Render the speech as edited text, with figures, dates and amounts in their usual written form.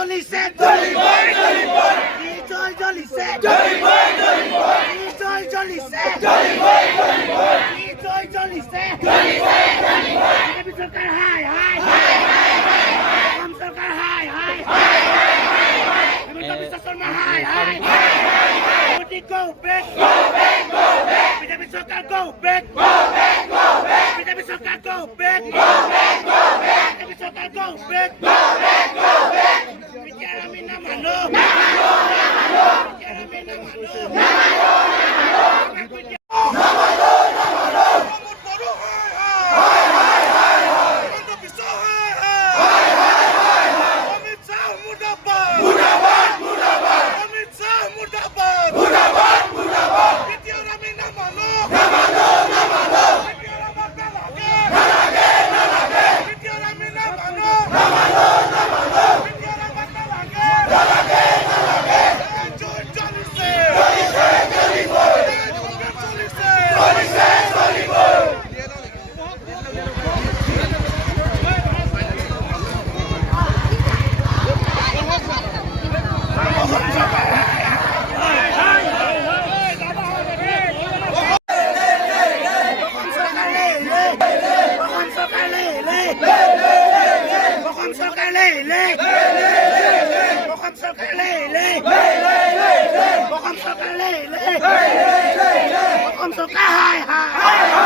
জ্বলিছে জ্বলিবই জ্বলিবই নিশ্চয় জ্বলিছে জ্বলিবই জ্বলিবই নিশ্চয় জ্বলিছে জ্বলিবই জ্বলিবই নিশ্চয় জ্বলিছে জ্বলিবই জ্বলিবই বিজেপি সরকার হাই হাই হাই হাই হাই অসম সরকার হাই হাই হাই হাই হাই হিমন্ত বিশ্ব শর্মা হাই হাই হাই হাই Modi go back go back go back BJP সরকার go back go back go back BJP সরকার go back go back go back BJP সরকার go back go back go back BTR আমি না মানো না মানো না মানো বিটিআর আমি না মানো না মানো না মানো না মানো প্রমোদ বড় হাই হাই হাই হাই হিমন্ত বিশ্ব হাই হাই হাই হাই হাই অমিত শাহ মুর্দাবাদ মুর্দাবাদ মুর্দাবাদ অমিত শাহ মুর্দাবাদ মুর্দাবাদ মুর্দাবাদ বিটিআর আমি না মানো না মানো না মানো বিটিআর আমার না লাগে না লাগে না লাগে বিটিআর আমি না মানো না মানো না মানো বিটিআর আমার না লাগে না লাগে না লাগে জ্বলিছে জ্বলিছে জ্বলিবই জ্বলিছে জ্বলিছে জ্বলিবই অসম সৰকাৰ হাই হাই